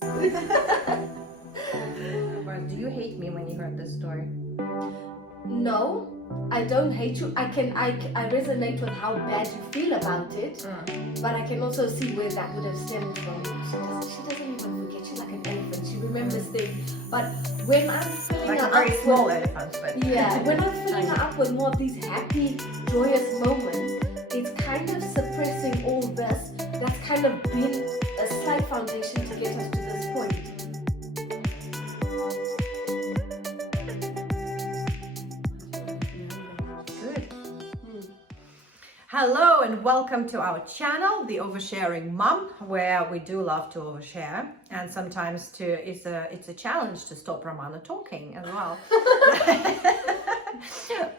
Do you hate me when you heard this story? No, I don't hate you. I resonate with how bad you feel about it, but I can also see where that would have stemmed from. She doesn't even forget. She's like an elephant. She remembers things. But when I'm filling Like her a very up small with, elephant, but yeah, when I'm filling her up with more of these happy, joyous moments, it's kind of suppressing all this. That's kind of been a slight foundation to get us to this point. good. Hello and welcome to our channel, the Oversharing Mum, where we do love to overshare, and sometimes it's a challenge to stop Ramana talking as well.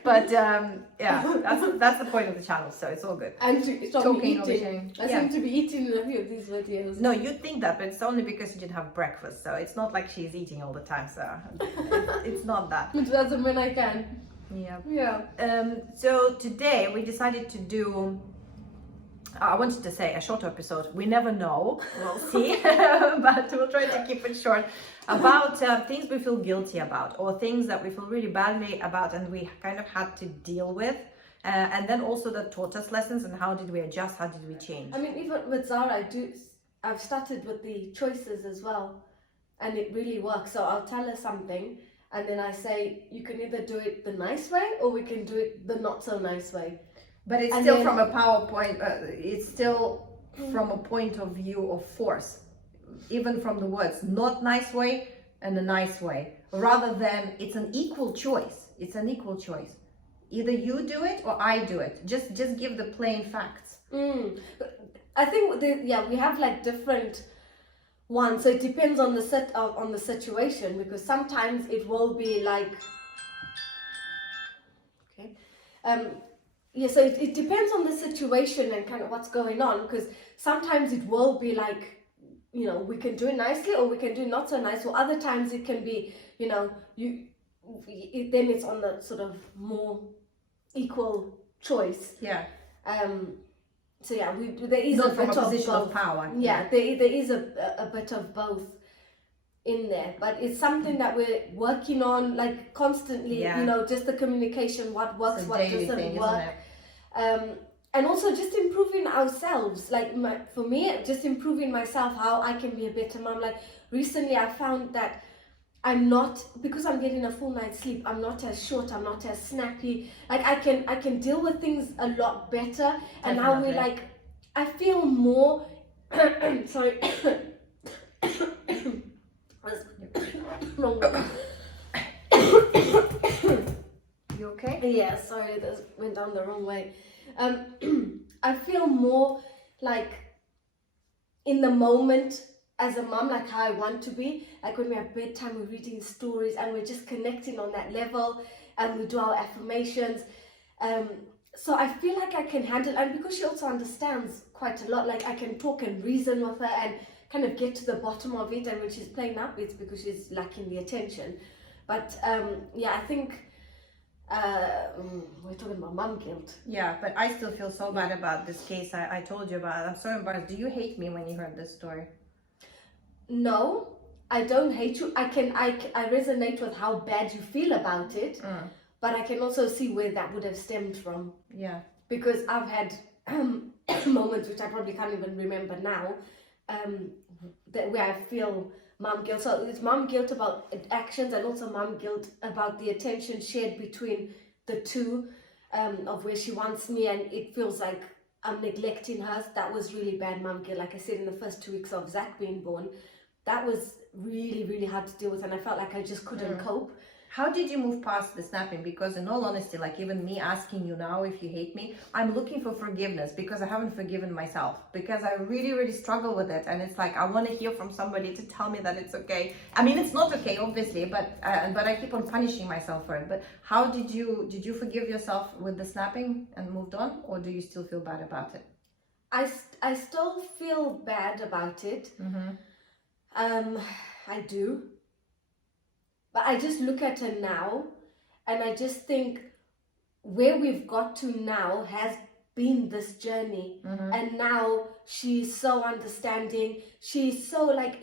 But yeah, that's the point of the channel, so it's all good. And to stop Talking, me oversharing. eating. I Yeah. seem to be eating in a few of these videos. No, you'd think that, but it's only because you didn't have breakfast, so it's not like she's eating all the time, so it's not that. It doesn't when I can. Yeah. Yeah. So today we decided to do, I wanted to say a shorter episode. We never know, we'll see, but we'll try to keep it short, about things we feel guilty about, or things that we feel really badly about and we kind of had to deal with. And then also that taught us lessons, and how did we adjust, how did we change? I mean, even with Zara, I've started with the choices as well, and it really works. So I'll tell her something, and then I say, you can either do it the nice way, or we can do it the not so nice way. But it's And still then- from a PowerPoint, it's still from a point of view of force, even from the words, not nice way and a nice way, rather than it's an equal choice. It's an equal choice. Either you do it or I do it. Just give the plain facts. I think we have like different ones, so it depends on the situation, because sometimes it will be like, okay, so it depends on the situation and kind of what's going on, because sometimes it will be like, you know, we can do it nicely or we can do it not so nice, or other times it can be, you know, then it's on the sort of more equal choice. Yeah. So yeah, there is Not a from bit a of position both. of power. Yeah, there is a bit of both in there, but it's something that we're working on, like constantly. Yeah. You know, just the communication, what works, It's a what daily doesn't thing, work, isn't it? and also just improving ourselves. Like for me, just improving myself, how I can be a better mom. Like recently, I found that I'm not, because I'm getting a full night's sleep, I'm not as short, I'm not as snappy. Like I can deal with things a lot better. And now we're like, I feel more, sorry. You okay? Yeah, sorry, that went down the wrong way. I feel more like in the moment as a mom, like how I want to be. Like when we have bedtime, we're reading stories and we're just connecting on that level, and we do our affirmations. So I feel like I can handle, and because she also understands quite a lot, like I can talk and reason with her and kind of get to the bottom of it. And when she's playing up, it's because she's lacking the attention. But yeah, I think we're talking about mom guilt. Yeah, but I still feel so bad about this case I told you about. I'm so embarrassed. Do you hate me when you heard this story? No, I don't hate you. I resonate with how bad you feel about it, but I can also see where that would have stemmed from. Yeah. Because I've had moments which I probably can't even remember now, that where I feel mom guilt. So it's mom guilt about actions, and also mom guilt about the attention shared between the two, of where she wants me and it feels like I'm neglecting her. That was really bad mom guilt. Like I said, in the first 2 weeks of Zach being born, that was really, really hard to deal with, and I felt like I just couldn't cope. How did you move past the snapping? Because in all honesty, like even me asking you now if you hate me, I'm looking for forgiveness because I haven't forgiven myself, because I really, really struggle with it. And it's like, I want to hear from somebody to tell me that it's okay. I mean, it's not okay, obviously, but I keep on punishing myself for it. But how did you forgive yourself with the snapping and moved on? Or do you still feel bad about it? I still feel bad about it. I do. But I just look at her now and I just think where we've got to now has been this journey. And now she's so understanding. She's so like,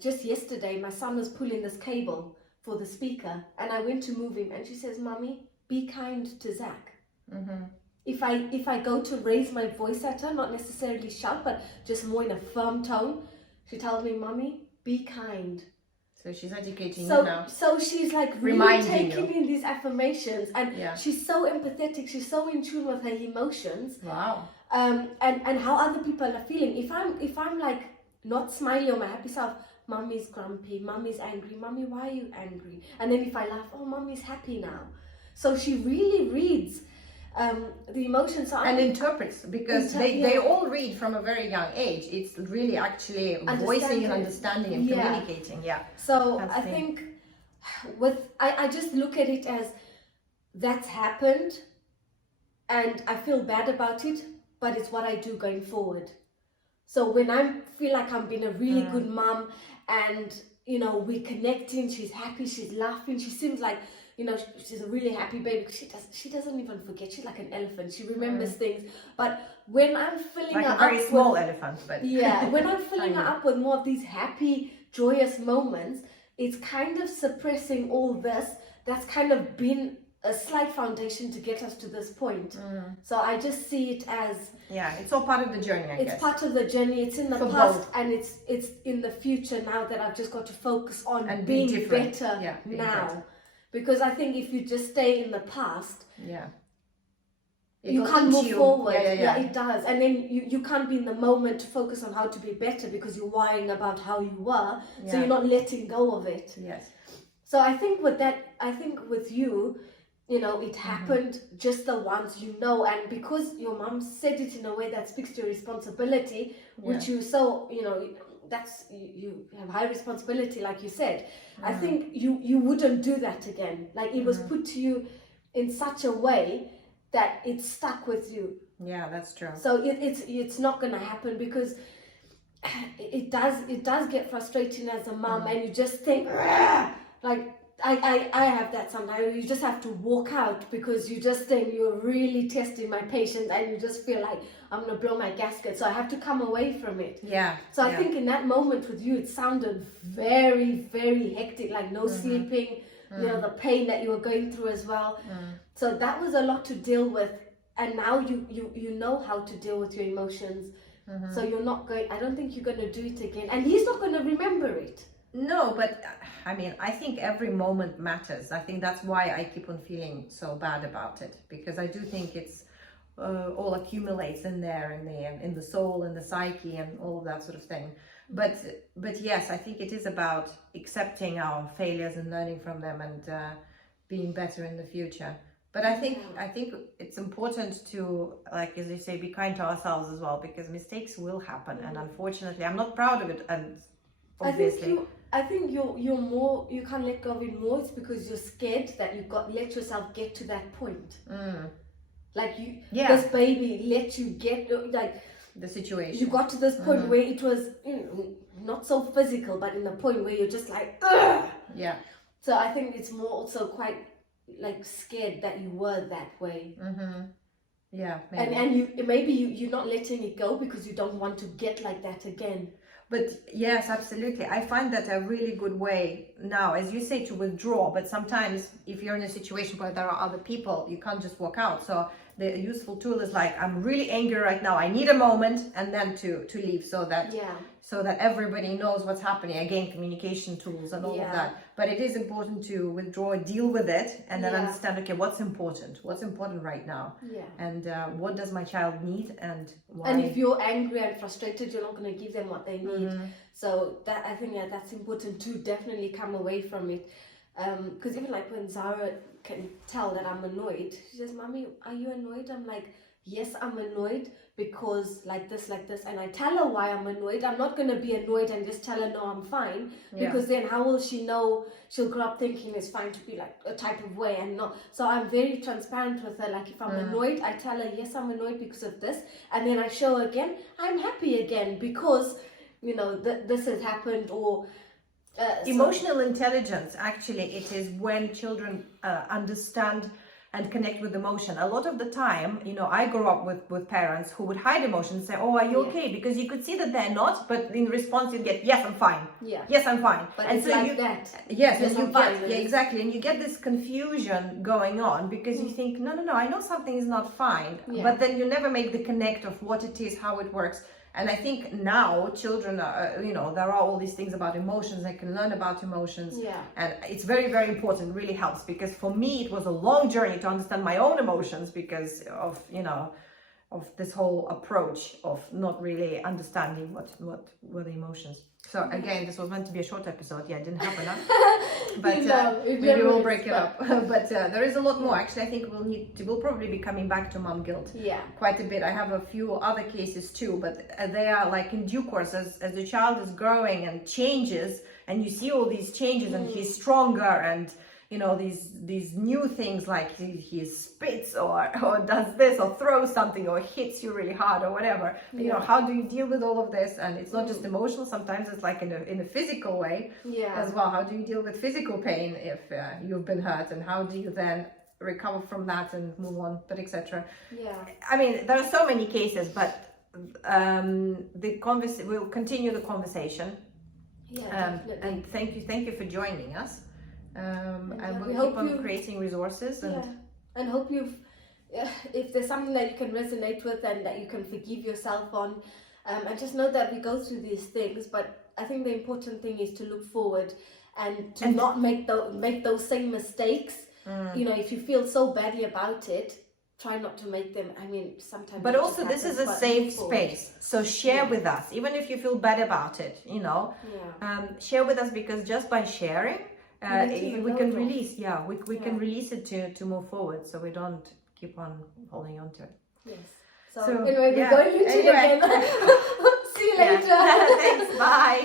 just yesterday, my son was pulling this cable for the speaker, and I went to move him, and she says, "Mommy, be kind to Zach." Mm-hmm. If I go to raise my voice at her, not necessarily shout, but just more in a firm tone, she tells me, "Mommy, be kind." So she's educating you now. So she's like really Reminding taking you. in these affirmations, and Yeah. she's so empathetic. She's so in tune with her emotions. Wow. And how other people are feeling. If I'm like not smiley on my happy self, "Mommy's grumpy, Mommy's angry, Mommy, why are you angry?" And then if I laugh, "Oh, Mommy's happy now." So she really reads the emotions. So and interprets, because they all read from a very young age. It's really actually voicing and understanding and communicating. Yeah. So I think I just look at it as that's happened, and I feel bad about it, but it's what I do going forward. So when I feel like I'm being a really good mom, and we're connecting, she's happy, she's laughing, she seems like she's a really happy baby. She doesn't even forget. She's like an elephant. She remembers things. But when I'm filling like her a very up small with, elephant, but when I'm filling her up with more of these happy, joyous moments, it's kind of suppressing all this. That's kind of been a slight foundation to get us to this point. So I just see it as it's all part of the journey. I guess it's part of the journey. It's in the past, and it's in the future now that I've just got to focus on and being different. better Being now. better. Because I think if you just stay in the past, you can't move forward. Yeah, it does. And then you can't be in the moment to focus on how to be better, because you're worrying about how you were. So you're not letting go of it. Yes. So I think with you, it happened just the once, and because your mom said it in a way that speaks to your responsibility, which you that's you have high responsibility, like you said. I think you wouldn't do that again. Like it was put to you in such a way that it stuck with you. Yeah, that's true. So it's not going to happen, because it does get frustrating as a mom, and you just think, like I have that sometimes. You just have to walk out, because you just think you're really testing my patience, and you just feel like I'm gonna blow my gasket. So I have to come away from it. Yeah. So I think in that moment with you, it sounded very, very hectic, like no sleeping, the pain that you were going through as well. So that was a lot to deal with, and now you know how to deal with your emotions. So you're not going. I don't think you're gonna do it again, and he's not gonna remember it. No, but I mean, I think every moment matters. I think that's why I keep on feeling so bad about it, because I do think it's all accumulates in there, in the soul and the psyche and all of that sort of thing. But yes, I think it is about accepting our failures and learning from them, and being better in the future. But I think it's important to, like as you say, be kind to ourselves as well, because mistakes will happen, and unfortunately, I'm not proud of it, and obviously. I think you're more, you can't let go of it more. It's because you're scared that let yourself get to that point. Like this baby let you get like the situation. You got to this point where it was not so physical, but in the point where you're just like, ugh! Yeah. So I think it's more also quite like scared that you were that way. Yeah. Maybe. And maybe you're not letting it go because you don't want to get like that again. But yes, absolutely. I find that a really good way now, as you say, to withdraw. But sometimes if you're in a situation where there are other people, you can't just walk out. So the useful tool is like, I'm really angry right now. I need a moment, and then to leave, so that everybody knows what's happening. Again, communication tools and all of that. But it is important to withdraw, deal with it, and then understand, okay, what's important right now, and what does my child need, and why. And if you're angry and frustrated, you're not going to give them what they need. So that, I think that's important to definitely come away from it. Because even like when Zara can tell that I'm annoyed, she says, "Mommy, are you annoyed?" I'm like, "Yes, I'm annoyed because like this, and I tell her why I'm annoyed. I'm not going to be annoyed and just tell her, no, I'm fine, because then how will she know? She'll grow up thinking it's fine to be like a type of way, and not. So I'm very transparent with her. Like if I'm annoyed, I tell her, yes, I'm annoyed because of this, and then I show her again, I'm happy again because this has happened. Or emotional intelligence, actually, it is when children understand and connect with emotion. A lot of the time, you know, I grew up with parents who would hide emotions and say, oh, are you okay? Because you could see that they're not, but in response you get, yes, I'm fine. Yeah. Yes, I'm fine. But and it's so like you, that. yes, Yes, and you I'm fine get, with yeah, it. exactly. And you get this confusion going on because you think, no, I know something is not fine. Yeah. But then you never make the connect of what it is, how it works. And I think now children are, you know, there are all these things about emotions. They can learn about emotions. Yeah. And it's very, very important. It really helps, because for me, it was a long journey to understand my own emotions because of, you know, of this whole approach of not really understanding what were the emotions. So again, this was meant to be a short episode. Yeah, it didn't happen. But maybe we'll break it up. But there is a lot more. Actually, I think we'll probably be coming back to mom guilt. Yeah. Quite a bit. I have a few other cases too, but they are like in due course as the child is growing and changes, and you see all these changes, and he's stronger, and you know, these new things like he spits or does this or throws something or hits you really hard or whatever. You know, how do you deal with all of this? And it's not just emotional. Sometimes it's like in a physical way as well. How do you deal with physical pain if you've been hurt, and how do you then recover from that and move on, but etc. Yeah. I mean, there are so many cases, but we'll continue the conversation. Yeah, and thank you for joining us. And we we'll hope keep on you- creating resources and and hope you've if there's something that you can resonate with and that you can forgive yourself on, and just know that we go through these things, but I think the important thing is to look forward and to not make those same mistakes. You know, if you feel so badly about it, try not to make them. I mean, sometimes. But it also, just this is happens, a but safe move forward. space. So share with us, even if you feel bad about it. You know, share with us, because just by sharing, we can release. Yeah, we can release it to move forward, so we don't keep on holding on to it. Yes. So anyway, we're going into it again. See you later. Thanks. Bye.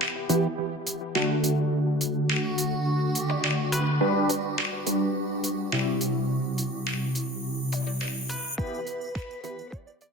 Bye.